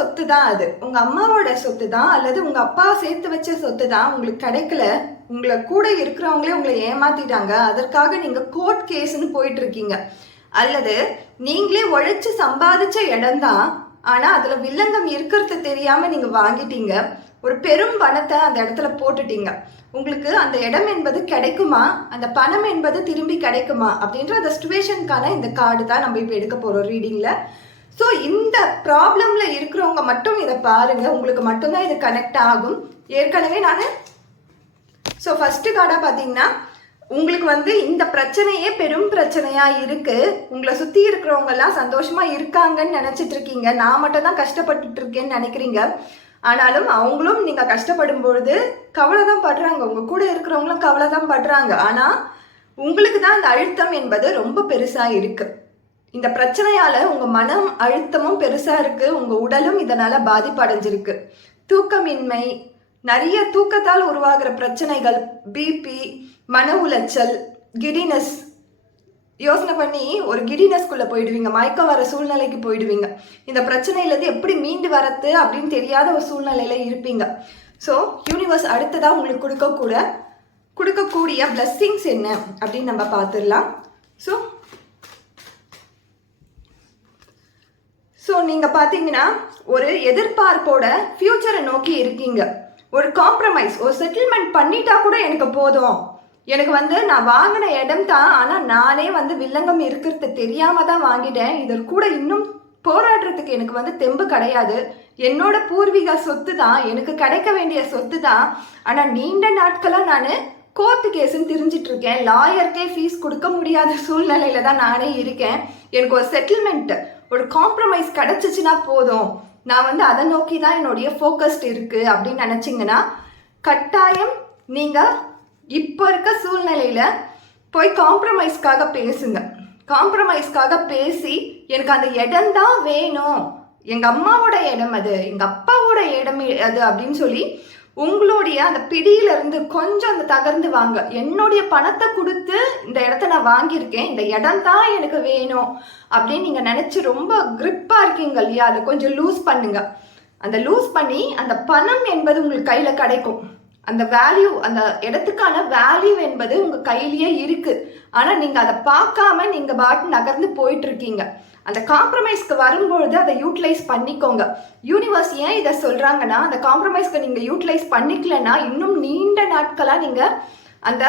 சொத்து தான், அது உங்க அம்மாவோட சொத்து தான், அல்லது உங்க அப்பா சேர்த்து வச்ச சொத்து தான், உங்களுக்கு கிடைக்கல. உங்களை கூட இருக்கிறவங்களே உங்களை ஏமாத்திட்டாங்க, அதற்காக நீங்க கோர்ட் கேஸ்ன்னு போயிட்டு இருக்கீங்க. அல்லது நீங்களே உழைச்சு சம்பாதிச்ச இடம் தான், ஆனா அதுல வில்லங்கம் இருக்கிறது தெரியாம நீங்க வாங்கிட்டீங்க. ஒரு பெரும் பணத்தை அந்த இடத்துல போட்டுட்டீங்க. உங்களுக்கு அந்த இடம் என்பது கிடைக்குமா, அந்த பணம் என்பது திரும்பி கிடைக்குமா அப்படின்ற அந்த சிச்சுவேஷனுக்கான இந்த கார்டு தான் நம்ம இப்போ எடுக்க போறோம் ரீடிங்ல. ஸோ இந்த ப்ராப்ளம்ல இருக்கிறவங்க மட்டும் இதை பாருங்க, உங்களுக்கு மட்டும்தான் இது கனெக்ட் ஆகும். ஏற்கனவே நான் ஃபர்ஸ்ட் கார்டா பார்த்தீங்கன்னா உங்களுக்கு இந்த பிரச்சனையே பெரும் பிரச்சனையா இருக்கு. உங்களை சுத்தி இருக்கிறவங்க எல்லாம் சந்தோஷமா இருக்காங்கன்னு நினைச்சிட்டு இருக்கீங்க, நான் மட்டும் தான் கஷ்டப்பட்டுட்டு இருக்கேன்னு நினைக்கிறீங்க. ஆனாலும் அவங்களும் நீங்க கஷ்டப்படும் பொழுது கவலை தான் படுறாங்க, உங்க கூட இருக்கிறவங்களும் கவலை தான் படுறாங்க. ஆனா உங்களுக்கு தான் அந்த அழுத்தம் என்பது ரொம்ப பெருசா இருக்கு. இந்த பிரச்சனையால உங்க மனம் அழுத்தமும் பெருசா இருக்கு, உங்க உடலும் இதனால பாதிப்படைஞ்சிருக்கு. தூக்கமின்மை, நிறைய தூக்கத்தால் உருவாகிற பிரச்சனைகள், பிபி, மன உளைச்சல், கிடினஸ், யோசனை பண்ணி ஒரு கிடினஸ்குள்ள போயிடுவீங்க, மயக்கம் வர சூழ்நிலைக்கு போயிடுவீங்க. இந்த பிரச்சனையிலேருந்து எப்படி மீண்டு வரது அப்படின்னு தெரியாத ஒரு சூழ்நிலையில இருப்பீங்க. ஸோ யூனிவர்ஸ் அடுத்ததாக உங்களுக்கு கொடுக்கக்கூடிய பிளஸ்ஸிங்ஸ் என்ன அப்படின்னு நம்ம பார்த்துடலாம். ஸோ நீங்கள் பார்த்தீங்கன்னா ஒரு எதிர்பார்ப்போட ஃபியூச்சரை நோக்கி இருக்கீங்க. ஒரு காம்ப்ரமைஸ், ஒரு செட்டில்மெண்ட் பண்ணிட்டா கூட எனக்கு போதும், எனக்கு நான் வாங்கின இடம் தான், ஆனால் நானே வில்லங்கம் இருக்கிறது தெரியாம தான் வாங்கிட்டேன், இதற்கு கூட இன்னும் போராடுறதுக்கு எனக்கு தெம்பு கிடையாது, என்னோட பூர்வீக சொத்து தான், எனக்கு கிடைக்க வேண்டிய சொத்து தான், ஆனால் நீண்ட நாட்களாக நான் கோர்ட்டு கேஸுன்னு தெரிஞ்சிட்டு இருக்கேன், லாயருக்கே ஃபீஸ் கொடுக்க முடியாத சூழ்நிலையில தான் நானே இருக்கேன், எனக்கு ஒரு செட்டில்மெண்ட், ஒரு காம்ப்ரமைஸ் கிடைச்சிச்சுன்னா போதும், நான் அதை நோக்கி தான் என்னுடைய ஃபோக்கஸ்ட் இருக்கு அப்படின்னு நினச்சிங்கன்னா கட்டாயம் நீங்கள் இப்போ இருக்க சூழ்நிலையில் போய் காம்ப்ரமைஸ்க்காக பேசுங்க. காம்ப்ரமைஸ்க்காக பேசி எனக்கு அந்த இடம் தான் வேணும், எங்கள் அம்மாவோட இடம் அது, எங்கள் அப்பாவோட இடம் அது அப்படின்னு சொல்லி உங்களுடைய அந்த பிடியிலிருந்து கொஞ்சம் அந்த தகர்ந்து வாங்க. என்னுடைய பணத்தை கொடுத்து இந்த இடத்த நான் வாங்கியிருக்கேன், இந்த இடம் தான் எனக்கு வேணும் அப்படின்னு நீங்கள் நினச்சி ரொம்ப கிரிப்பாக இருக்கீங்க இல்லையா, அதை கொஞ்சம் லூஸ் பண்ணுங்க. அந்த லூஸ் பண்ணி அந்த பணம் என்பது உங்களுக்கு கையில் கிடைக்கும். அந்த வேல்யூ, அந்த இடத்துக்கான வேல்யூ என்பது உங்கள் கையிலேயே இருக்கு. ஆனால் நீங்கள் அதை பார்க்காம நீங்கள் பாட்டு நகர்ந்து போயிட்டு இருக்கீங்க. அந்த காம்ப்ரமைஸ்க்கு வரும்பொழுது அதை யூட்டிலைஸ் பண்ணிக்கோங்க. யூனிவர்ஸ் ஏன் இதை சொல்கிறாங்கன்னா, அந்த காம்ப்ரமைஸ்க்கு நீங்கள் யூட்டிலைஸ் பண்ணிக்கலன்னா இன்னும் நீண்ட நாட்களாக நீங்கள் அந்த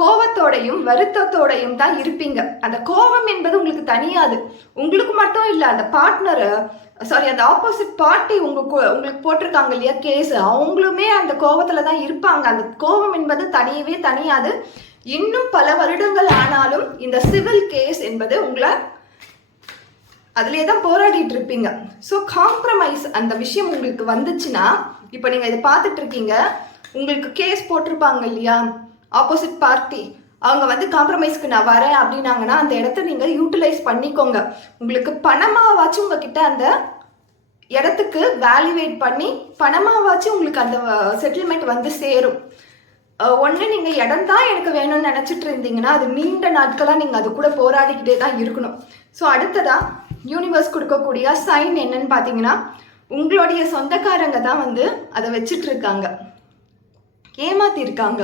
கோபத்தோடையும் வருத்தத்தோடையும் தான் இருப்பீங்க. அந்த கோபம் என்பது உங்களுக்கு தனியாது, உங்களுக்கு மட்டும் இல்லை, அந்த பார்ட்னர் அந்த ஆப்போசிட் பார்ட்டி உங்களுக்கு போட்டிருக்காங்க இல்லையா கேஸ், அவங்களுமே அந்த கோபத்தில் தான் இருப்பாங்க. அந்த கோபம் என்பது தனியவே தனியாது. இன்னும் பல வருடங்கள் ஆனாலும் இந்த சிவில் கேஸ் என்பது உங்களை அதிலே தான் போராடிட்டு இருப்பீங்க. ஸோ காம்ப்ரமைஸ் அந்த விஷயம் உங்களுக்கு வந்துச்சுன்னா, இப்போ நீங்கள் இதை பார்த்துட்டு இருக்கீங்க, உங்களுக்கு கேஸ் போட்டிருப்பாங்க இல்லையா ஆப்போசிட் பார்ட்டி, அவங்க காம்ப்ரமைஸ்க்கு நான் வரேன் அப்படின்னாங்கன்னா அந்த இடத்த நீங்கள் யூட்டிலைஸ் பண்ணிக்கோங்க. உங்களுக்கு பணமாவாச்சும் உங்ககிட்ட அந்த இடத்துக்கு வேல்யூவேட் பண்ணி பணமாவாச்சும் உங்களுக்கு அந்த செட்டில்மெண்ட் சேரும். ஒன்று நீங்கள் இடம் தான் எனக்கு வேணும்னு நினச்சிட்டு இருந்தீங்கன்னா அது நீண்ட நாட்களாக நீங்கள் அது கூட போராடிக்கிட்டே தான் இருக்கணும். ஸோ அடுத்ததாக யூனிவர்ஸ் கொடுக்கக்கூடிய சைன் என்னன்னு பார்த்தீங்கன்னா, உங்களுடைய சொந்தக்காரங்க தான் அதை வச்சுட்டு இருக்காங்க, ஏமாத்திருக்காங்க.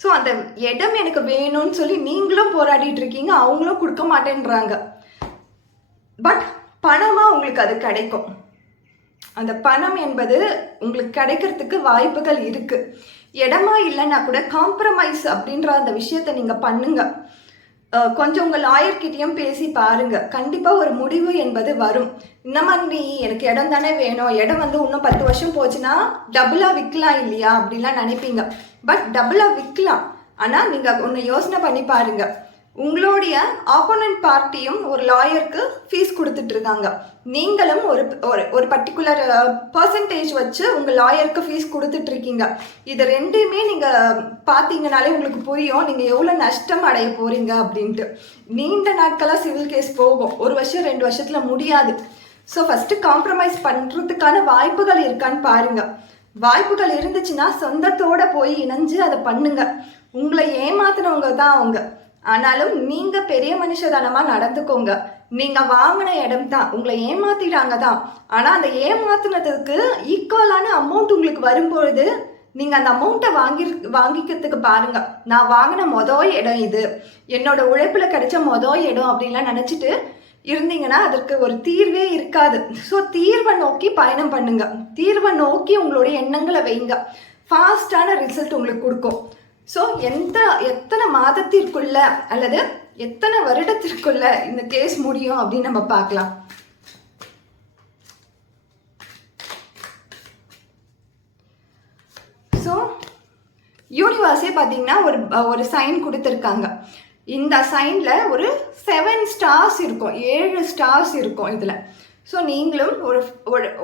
ஸோ அந்த இடம் எனக்கு வேணும்னு சொல்லி நீங்களும் போராடிட்டு இருக்கீங்க, அவங்களும் கொடுக்க மாட்டேன்றாங்க. பட் பணமாக உங்களுக்கு அது கிடைக்கும். அந்த பணம் என்பது உங்களுக்கு கிடைக்கிறதுக்கு வாய்ப்புகள் இருக்கு. இடமா இல்லைன்னா கூட காம்ப்ரமைஸ் அப்படின்ற அந்த விஷயத்தை நீங்கள் பண்ணுங்க. கொஞ்சம் உங்கள் லாயர்கிட்டையும் பேசி பாருங்க, கண்டிப்பாக ஒரு முடிவு என்பது வரும். இந்த மாதிரி எனக்கு இடம் தானே வேணும், இடம் இன்னும் 10 வருஷம் போச்சுன்னா டபுளாக விற்கலாம் இல்லையா அப்படிலாம் நினைப்பீங்க. பட் டபுளாக விற்கலாம், ஆனால் நீங்கள் ஒன்று யோசனை பண்ணி பாருங்க, உங்களுடைய ஆப்போனன்ட் பார்ட்டியும் ஒரு லாயருக்கு ஃபீஸ் கொடுத்துட்டு இருக்காங்க, நீங்களும் ஒரு பர்டிகுலர் பர்சன்டேஜ் வச்சு உங்கள் லாயருக்கு ஃபீஸ் கொடுத்துட்டு இருக்கீங்க. இது ரெண்டுமே நீங்கள் பார்த்தீங்கனாலே உங்களுக்கு புரியும் நீங்கள் எவ்வளோ நஷ்டம் அடைய போகிறீங்க அப்படின்ட்டு. நீண்ட நாட்களாக சிவில் கேஸ் போகும், 1 வருஷம் 2 வருஷத்தில் முடியாது. ஸோ ஃபஸ்ட்டு காம்ப்ரமைஸ் பண்ணுறதுக்கான வாய்ப்புகள் இருக்கான்னு பாருங்க. வாய்ப்புகள் இருந்துச்சுன்னா சொந்தத்தோட போய் இணைஞ்சு அதை பண்ணுங்க. உங்களை ஏமாத்தினவங்க தான் அவங்க, ஆனாலும் நீங்க பெரிய மனுஷதனமா நடந்துக்கோங்க. நீங்க வாங்கின இடம் தான், உங்களை ஏமாத்திட்டாங்க தான். ஆனா அந்த ஏமாத்துனதுக்கு ஈக்குவலான அமௌண்ட் உங்களுக்கு வரும்பொழுது நீங்க அந்த அமௌண்ட்டை வாங்கிக்கிறதுக்கு பாருங்க. நான் வாங்கின மொதல் இடம் இது, என்னோட உழைப்புல கிடைச்ச மொதல் இடம் அப்படின்லாம் நினைச்சிட்டு இருந்தீங்கன்னா அதற்கு ஒரு தீர்வே இருக்காது. ஸோ தீர்வை நோக்கி பயணம் பண்ணுங்க, தீர்வை நோக்கி உங்களுடைய எண்ணங்களை வைங்க, ஃபாஸ்டான ரிசல்ட் உங்களுக்கு கொடுக்கும். ஸோ எத்தனை மாதத்திற்குள்ள அல்லது எத்தனை வருடத்திற்குள்ள இந்த கேஸ் முடியும் அப்படின்னு நம்ம பார்க்கலாம். ஸோ யூனிவர்ஸே பார்த்தீங்கன்னா ஒரு சைன் கொடுத்துருக்காங்க. இந்த சைனில் ஒரு 7 ஸ்டார்ஸ் இருக்கும், 7 ஸ்டார்ஸ் இருக்கும் இதில். ஸோ நீங்களும் ஒரு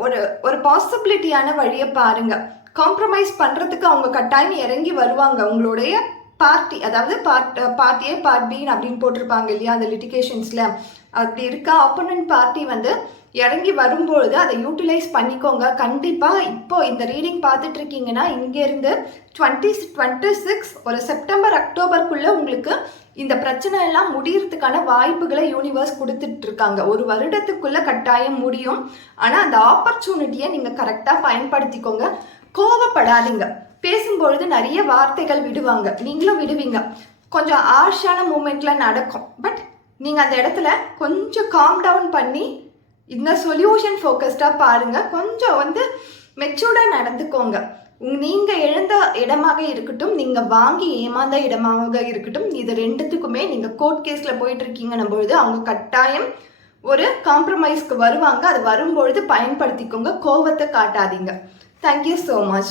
ஒரு ஒரு பாசிபிலிட்டியான வழியை பாருங்கள். காம்ப்ரமைஸ் பண்ணுறதுக்கு அவங்க கட்டாயம் இறங்கி வருவாங்க. உங்களுடைய பார்ட்டி, அதாவது பார்ட் ஏ பார்ட் பி அப்படின்னு போட்டிருப்பாங்க இல்லையா அந்த லிட்டிகேஷன்ஸில், அப்படி இருக்க ஆப்போனன்ட் பார்ட்டி வந்து இறங்கி வரும்பொழுது அதை யூட்டிலைஸ் பண்ணிக்கோங்க. கண்டிப்பாக இப்போ இந்த ரீடிங் பார்த்துட்டு இருக்கீங்கன்னா இங்கேருந்து 2026 ஒரு செப்டம்பர் அக்டோபருக்குள்ளே உங்களுக்கு இந்த பிரச்சனை எல்லாம் முடியறதுக்கான வாய்ப்புகளை யூனிவர்ஸ் கொடுத்துட்டு இருக்காங்க. ஒரு வருடத்துக்குள்ளே கட்டாயம் முடியும். ஆனால் அந்த ஆப்பர்ச்சுனிட்டியை நீங்கள் கரெக்டாக பயன்படுத்திக்கோங்க. கோவப்படாதீங்க, பேசும்பொழுது நிறைய வார்த்தைகள் விடுவாங்க, நீங்களும் விடுவீங்க, கொஞ்சம் ஆர்ஷான மூமெண்ட்ல நடக்கும். பட் நீங்கள் அந்த இடத்துல கொஞ்சம் காம் டவுன் பண்ணி இந்த சொல்யூஷன் ஃபோக்கஸ்டாக பாருங்கள். கொஞ்சம் மெச்சூர்டாக நடந்துக்கோங்க. நீங்கள் எழுந்த இடமாக இருக்கட்டும், நீங்கள் வாங்கி ஏமாந்த இடமாக இருக்கட்டும், இது ரெண்டுத்துக்குமே நீங்கள் கோர்ட் கேஸில் போயிட்டு இருக்கீங்கன்னும் பொழுது அவங்க கட்டாயம் ஒரு காம்ப்ரமைஸ்க்கு வருவாங்க. அது வரும்பொழுது பயன்படுத்திக்கோங்க, கோவத்தை காட்டாதீங்க. Thank you so much.